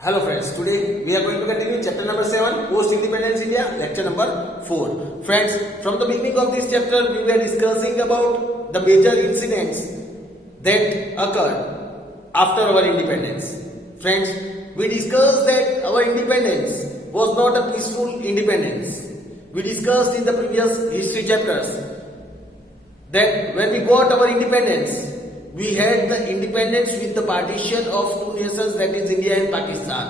Hello friends, today we are going to continue chapter number 7, Post-Independence India, lecture number 4. Friends, from the beginning of this chapter, we were discussing about the major incidents that occurred after our independence. Friends, we discussed that our independence was not a peaceful independence. We discussed in the previous history chapters that when we got our independence, we had the independence with the partition of two nations, that is India and Pakistan.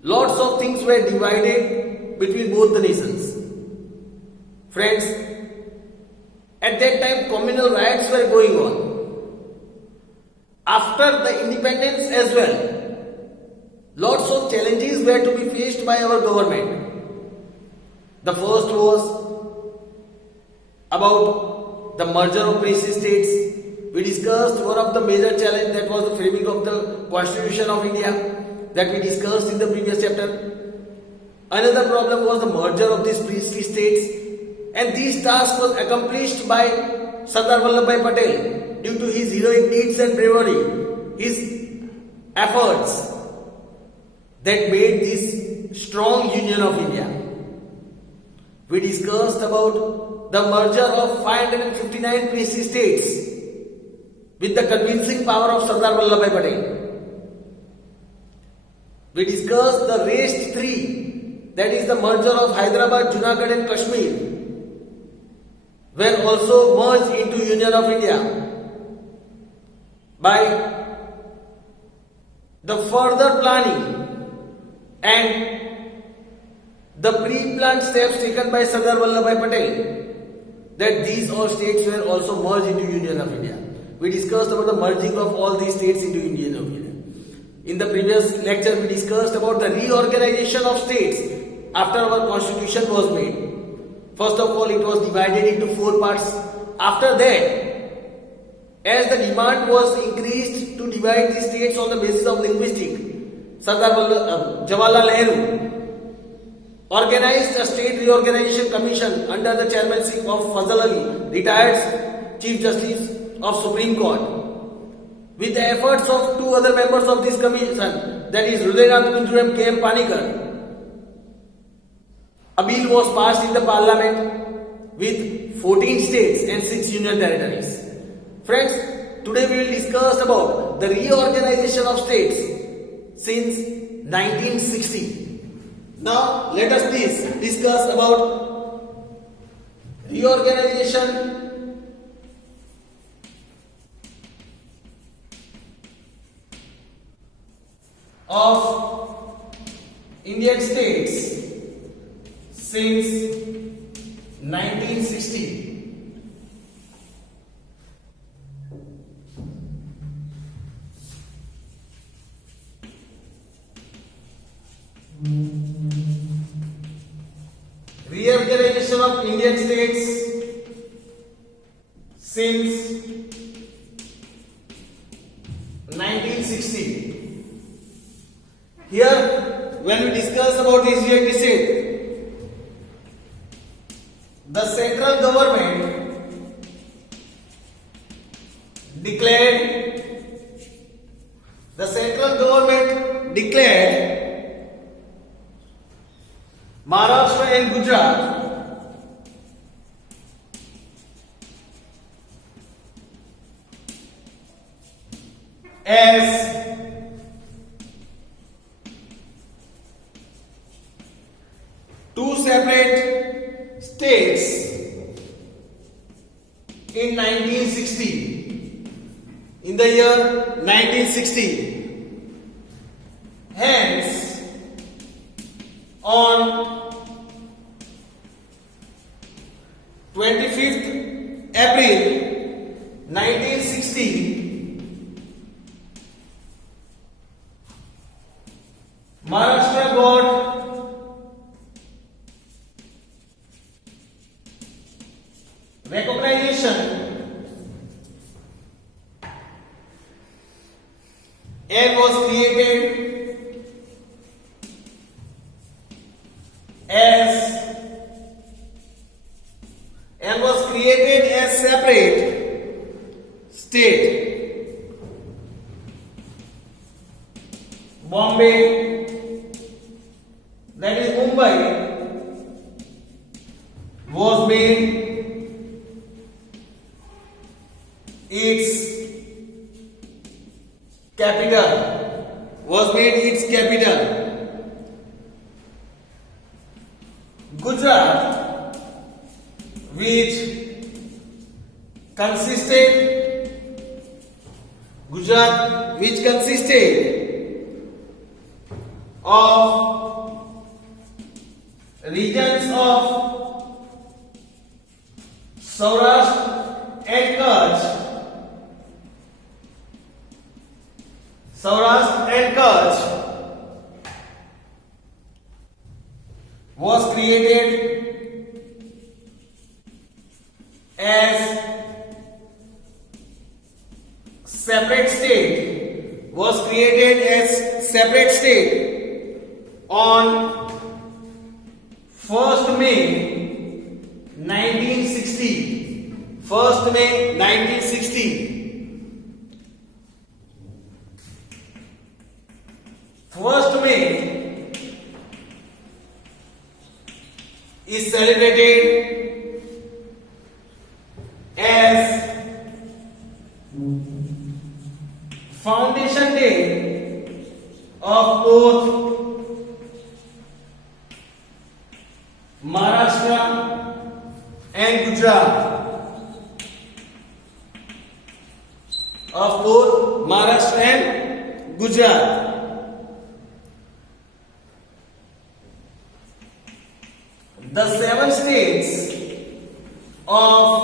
Lots of things were divided between both the nations. Friends, at that time communal riots were going on. After the independence as well, lots of challenges were to be faced by our government. The first was about the merger of princely states. We discussed one of the major challenges, that was the framing of the Constitution of India, that we discussed in the previous chapter. Another problem was the merger of these princely states, and this task was accomplished by Sardar Vallabhbhai Patel due to his heroic deeds and bravery, his efforts that made this strong union of India. We discussed about the merger of 559 princely states with the convincing power of Sardar Vallabhbhai Patel. We discussed the race 3, that is the merger of Hyderabad, Junagadh and Kashmir, were also merged into Union of India by the further planning and the pre-planned steps taken by Sardar Vallabhbhai Patel, that these all states were also merged into Union of India. We discussed about the merging of all these states into Union of India. In the previous lecture, we discussed about the reorganization of states after our constitution was made. First of all, it was divided into 4 parts. After that, as the demand was increased to divide the states on the basis of linguistic, Jawaharlal Nehru organized a state reorganization commission under the chairmanship of Fazal Ali, retired Chief Justice of Supreme Court. With the efforts of 2 other members of this commission, that is Hrudainath Kunjuru and K.M. Panikar, a bill was passed in the parliament with 14 states and 6 union territories. Friends, today we will discuss about the reorganization of states since 1960. Now, let us please discuss about reorganization of Indian states since 1960. Reorganization of Indian states since 1960. Here, when we discuss about this state, the central government declared Maharashtra and Gujarat as two separate states in 1960. In the year 1960. Hence, on 25th April 1960, Maharashtra got recognition and was created as separate state. Bombay, that is Mumbai, was made its capital. Gujarat, which consisted of regions of Saurashtra and Kutch. Was created as separate state on 1st May 1960. 1st May 1960. 1st May is celebrated as Foundation Day of both Maharashtra and Gujarat. The 7 states of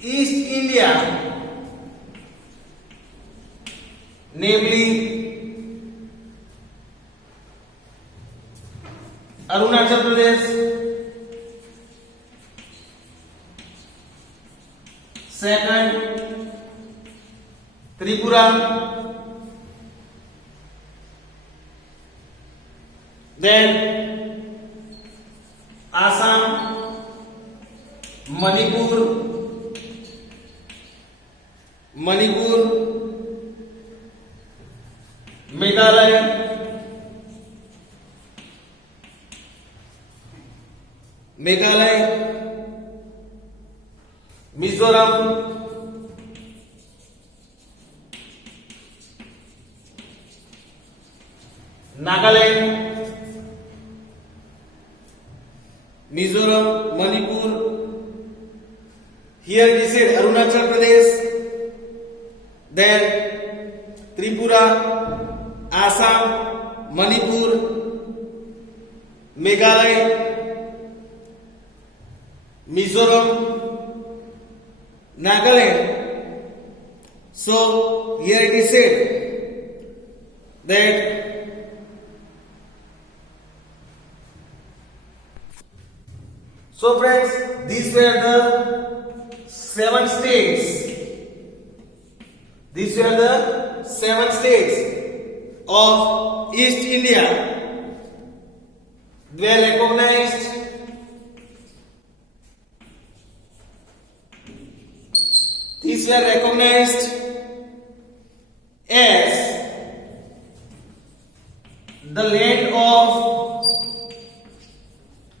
East India, namely Arunachal Pradesh, second Tripura, then Assam, Manipur, Meghalaya, Mizoram, Nagaland, Mizoram, Manipur. Here we said Arunachal Pradesh, then Tripura, Assam, Manipur, Meghalaya, Mizoram, Nagaland. So here it is said that so friends, these were the 7 states. These were the 7 states of East India were recognized as the land of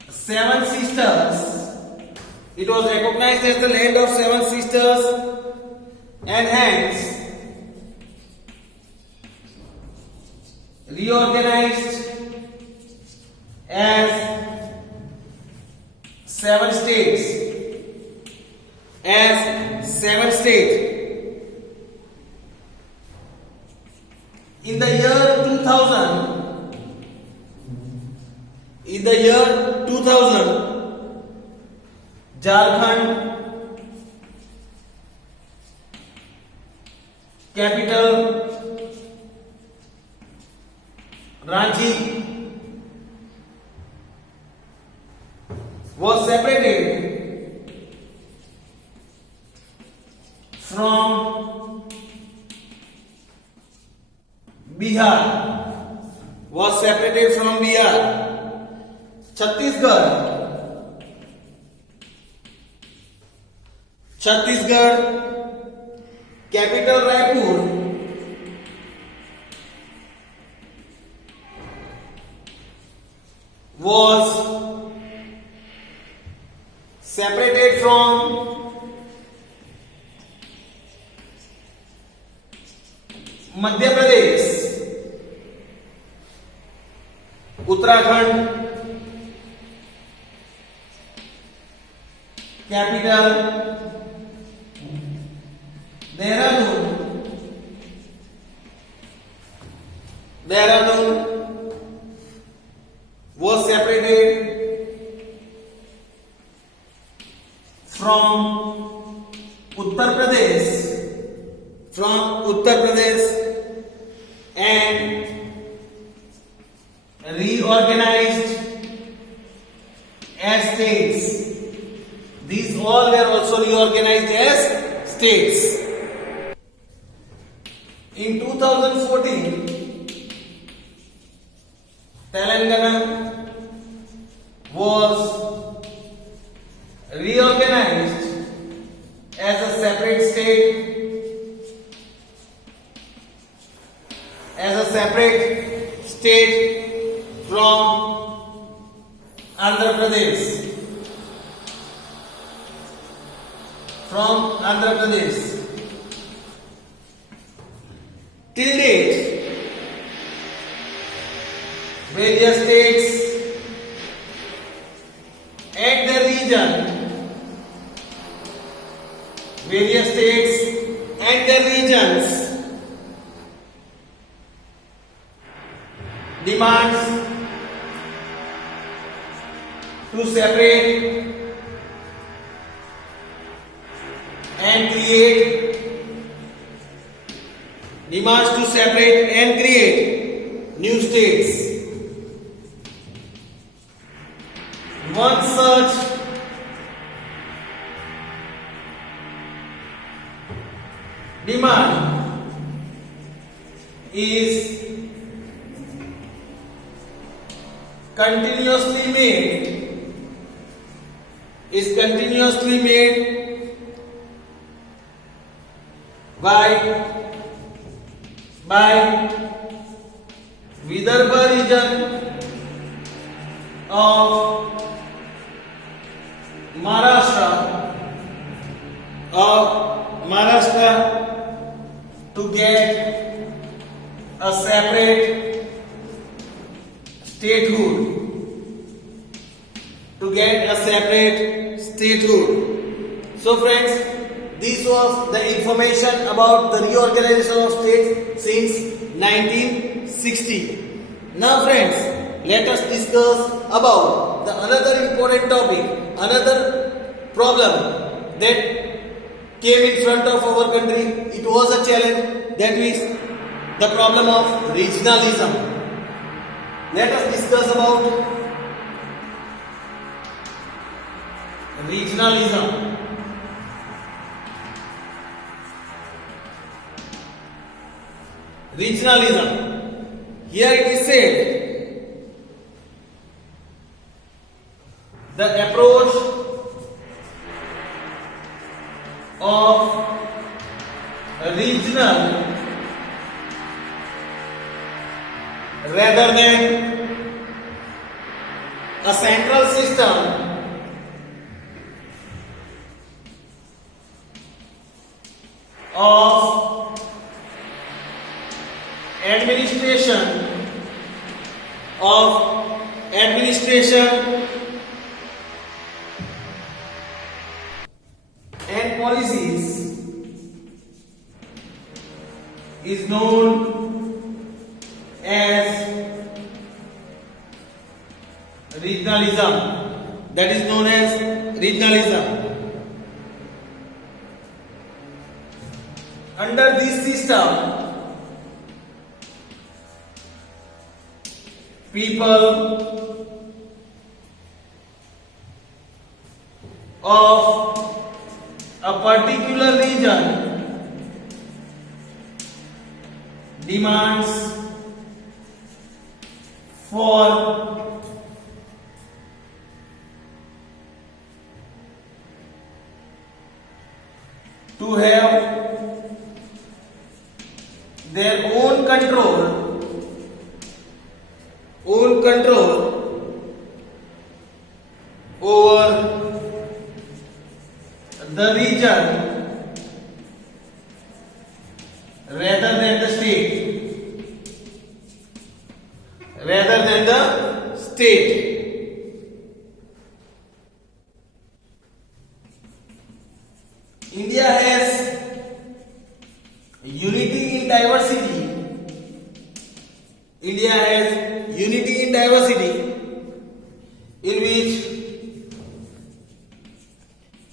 7 sisters. It was recognized as the land of 7 sisters, and hence reorganized as 7 states. In the year 2000, Jharkhand, capital Ranchi, was separated from Bihar. Chhattisgarh, capital Raipur, was separated from Madhya Pradesh, Uttarakhand, capital Dehradun was separated from Uttar Pradesh and reorganized as states. These all were also reorganized as states. In 2014, Telangana was reorganized as a separate state from Andhra Pradesh. Till date, various states and their regions demands to separate and create new states. One such demand is continuously made by Vidarbha region of Maharashtra to get a separate statehood. So friends, this was the information about the reorganization of states since 1960. Now friends, let us discuss about the another important topic, another problem that came in front of our country. It was a challenge, that is the problem of regionalism. Let us discuss about regionalism. Here it is said, the approach of regional rather than a central system of administration and policies is known as regionalism. That is known as regionalism. Under this system, people of a particular region demands for to have their own control over the region rather than the state. Rather than the state. India has unity in diversity. India has unity in diversity, in which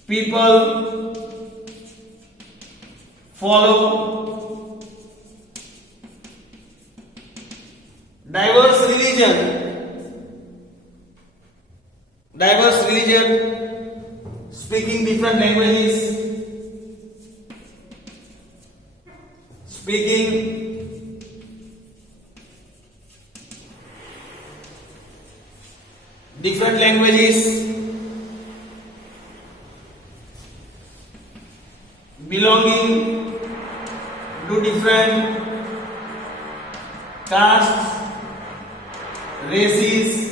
people follow diverse religion, speaking different languages, speaking different languages, belonging to different castes, races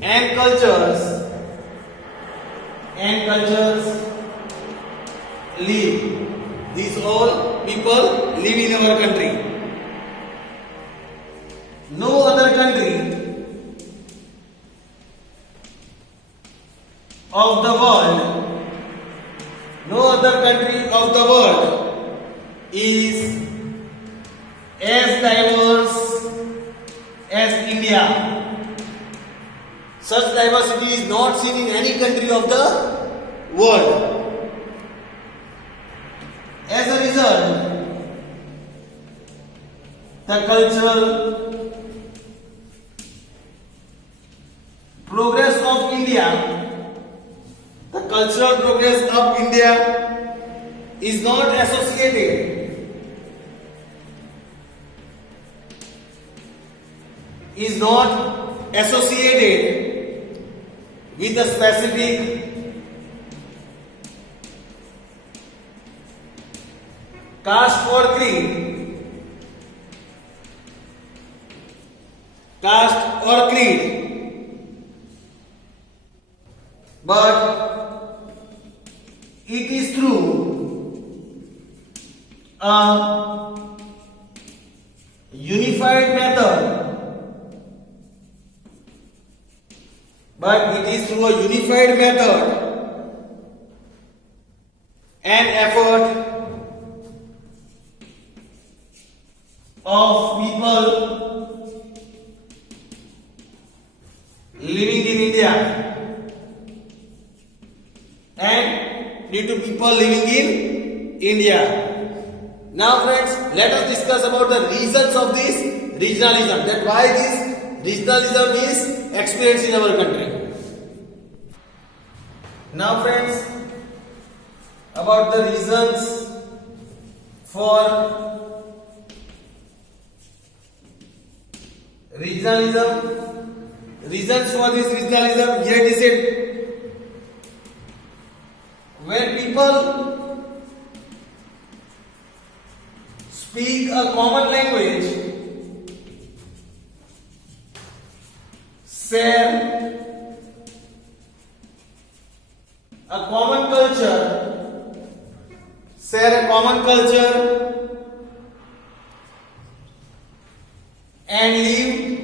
and cultures live. These all people live in our country. No other country of the world is as diverse as India. Such diversity is not seen in any country of the world. As a result, the cultural progress of India is not associated with a specific caste or creed, but it is through a unified method. And effort of people living in India and due to people living in India. Now friends, let us discuss about the reasons of this regionalism, that why this regionalism is experienced in our country. Now friends, about the reasons for regionalism. Reasons for this regionalism, here it is said, when people speak a common language, share a common culture, and live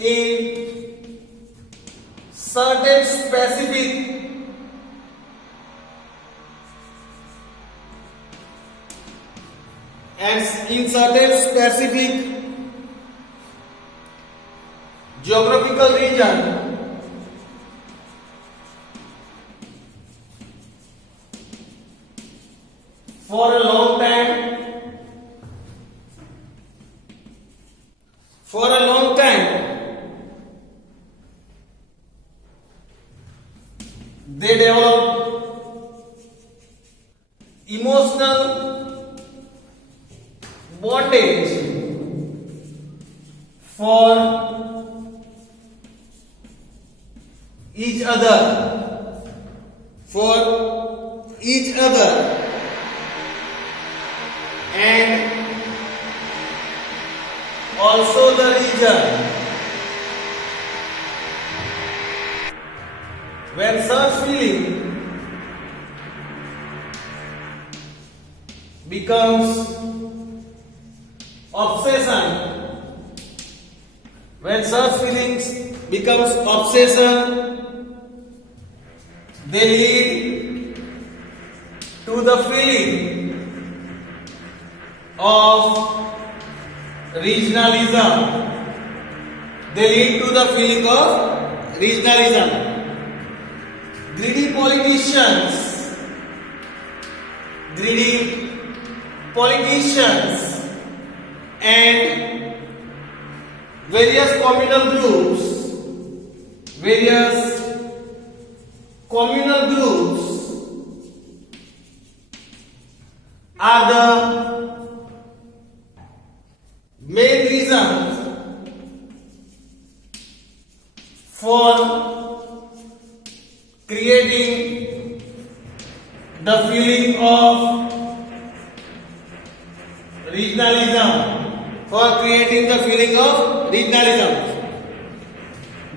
in certain specific geographical region, for a long time, they develop emotional bondage for each other, and also the region. When such feeling becomes obsession, when such feelings becomes obsession, they lead to the feeling of regionalism. They lead to the feeling of regionalism. Greedy politicians and various communal groups are the main reasons for creating the feeling of regionalism.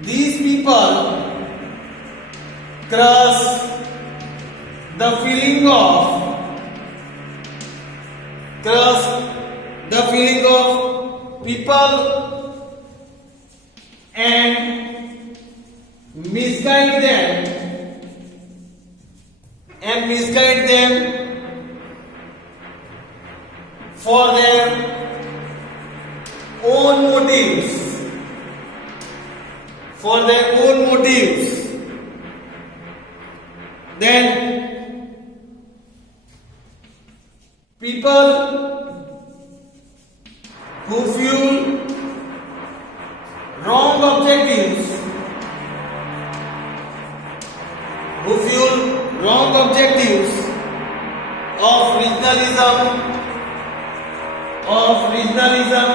These people crush the feeling of people and misguide them for their own motives. Then people who fuel wrong objectives of regionalism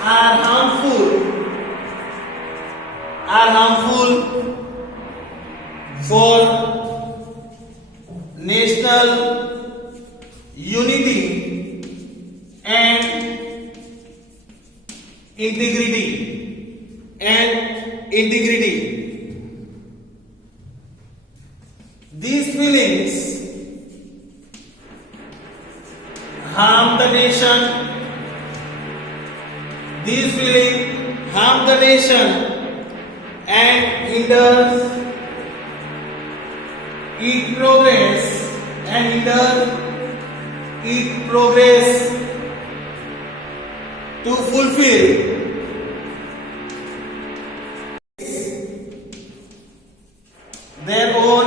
are harmful for national unity and integrity. These feelings harm the nation. And hinders its progress to fulfill their own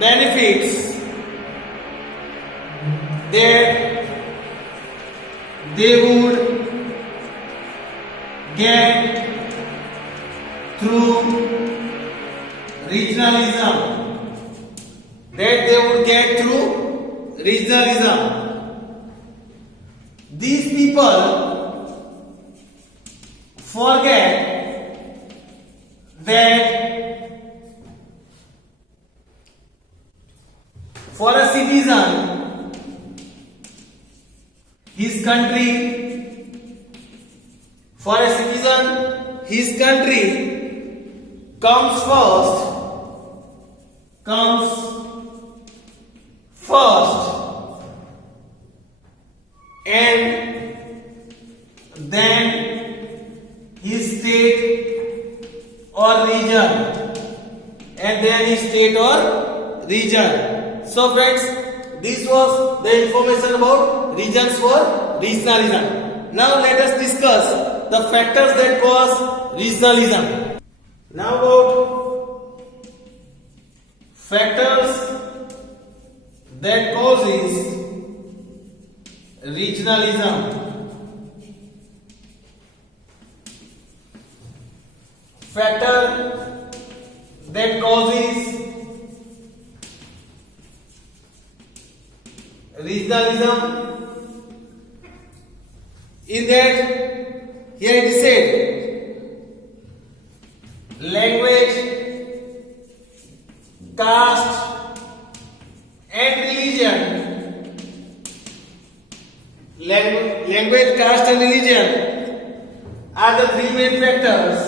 benefits that they would get through regionalism. These people forget that for a citizen, his country comes first, and then his state or region, So friends, this was the information about reasons for regionalism. Now let us discuss the factors that cause regionalism. Now about factors that causes regionalism. Factor that causes regionalism. In that, here it is said, language, caste and religion. Language, caste and religion are the three main factors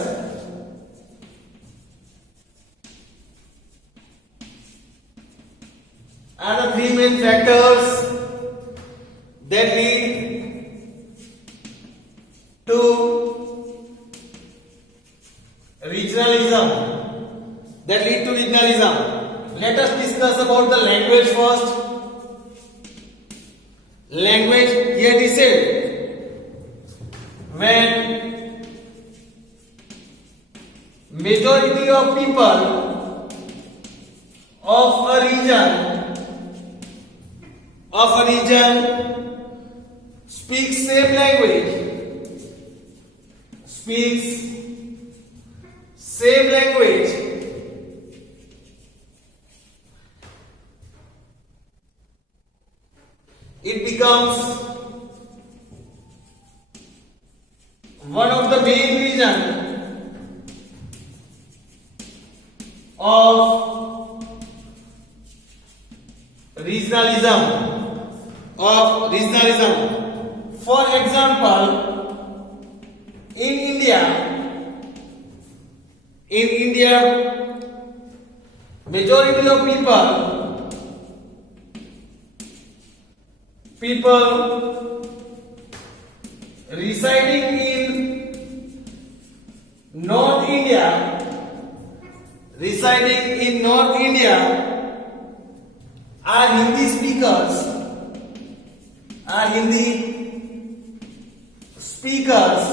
are the three main factors that lead to regionalism. Let us discuss about the language first. Language, here it is said, when majority of people of a region speaks same language, it becomes one of the main reason of regionalism. For example, in India, majority of people residing in North India are Hindi speakers,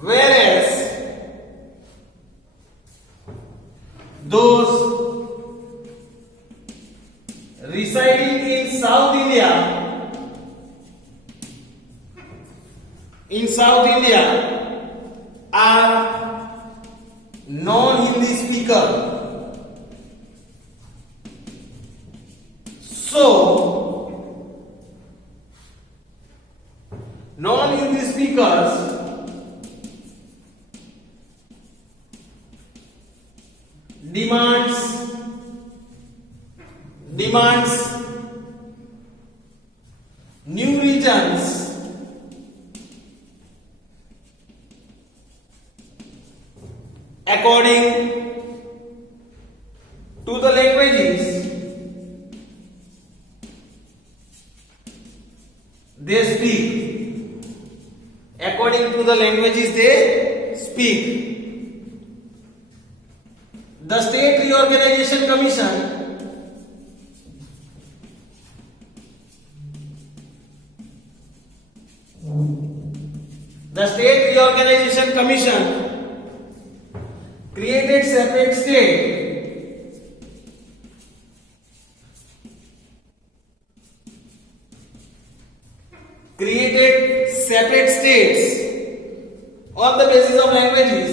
whereas those residing in South India are non-Hindi speaker. So non-Hindi speakers demands new regions according to the languages they speak. The State Reorganization Commission created separate states on the basis of languages,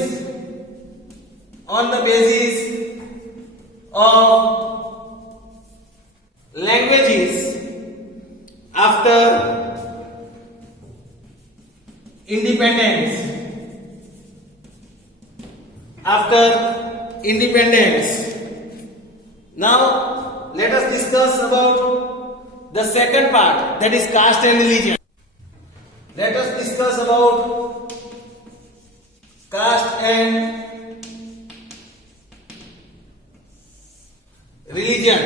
after independence. Now let us discuss about the second part, that is caste and religion. Let us discuss about caste and religion.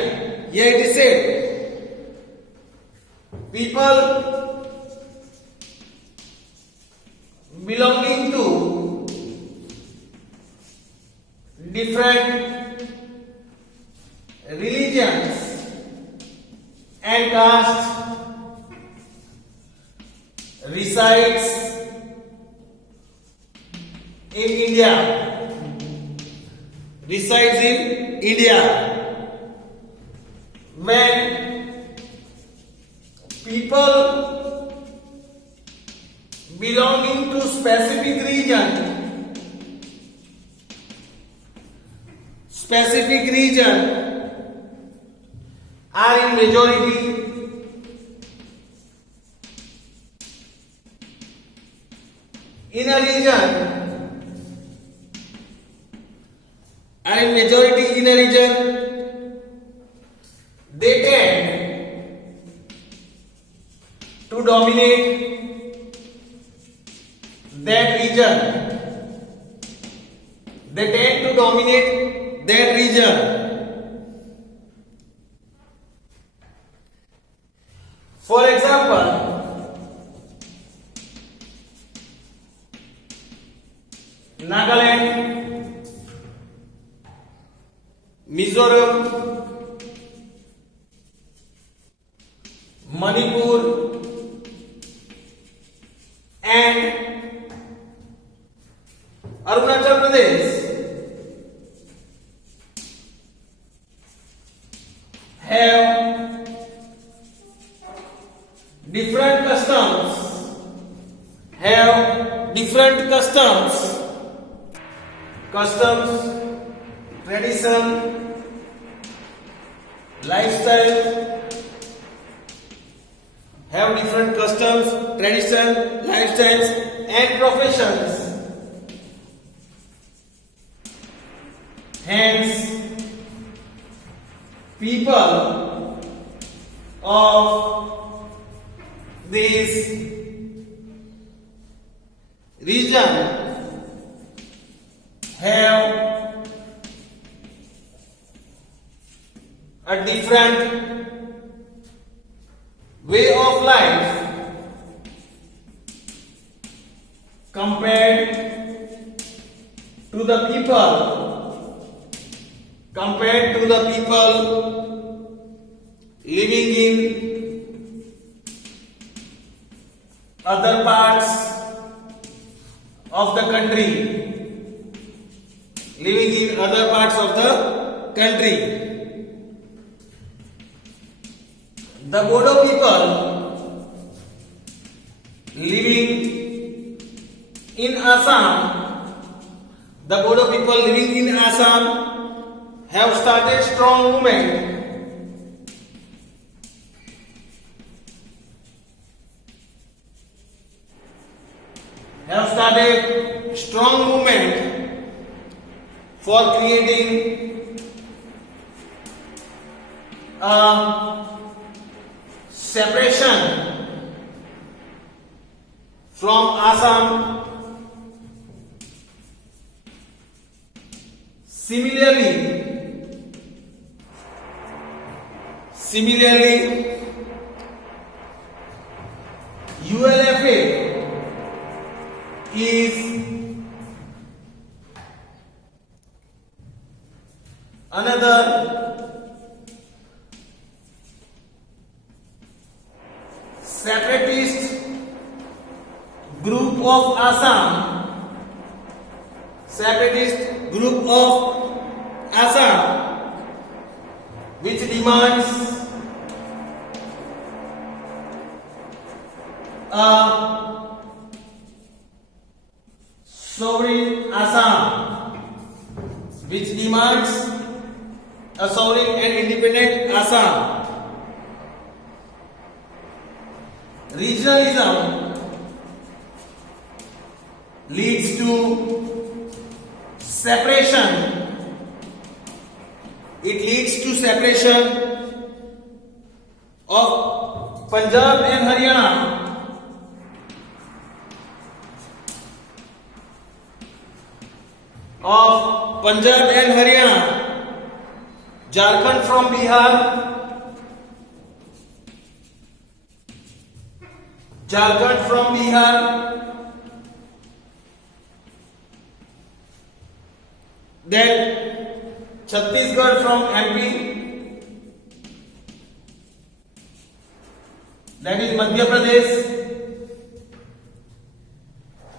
Here it is said, people belonging to different religions and castes resides in India. When people belonging to specific region are in majority, in a region they tend to dominate that region. For example, Nagaland, Mizoram, Manipur, and Arunachal Pradesh have different customs, tradition, lifestyle, have different customs, tradition, lifestyles, and professions. Hence, people of this region have a different way of life compared to the people living in other parts of the country. The Bodo people living in Assam have started strong movement for creating a separation from Assam. Similarly, ULFA is another separatist group of Assam, which demands a sovereign and independent Assam. Regionalism leads to separation. It leads to separation of Punjab and Haryana Jharkhand from Bihar, then Chhattisgarh from MP, that is Madhya Pradesh,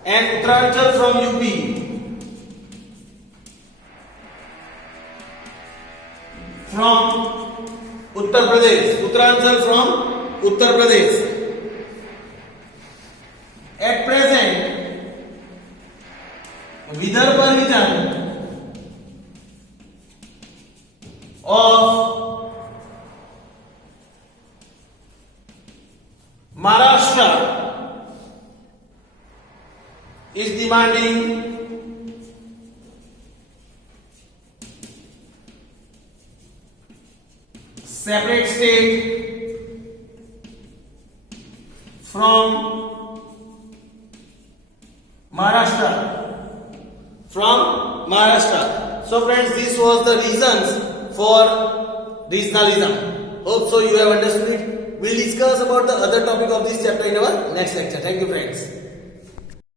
and Uttaranchal from UP. From Uttaranchal from Uttar Pradesh. At present, Vidarbha region of Maharashtra is demanding separate state from Maharashtra. So friends, this was the reasons for regionalism. Hope so you have understood it. We'll discuss about the other topic of this chapter in our next lecture. Thank you, friends.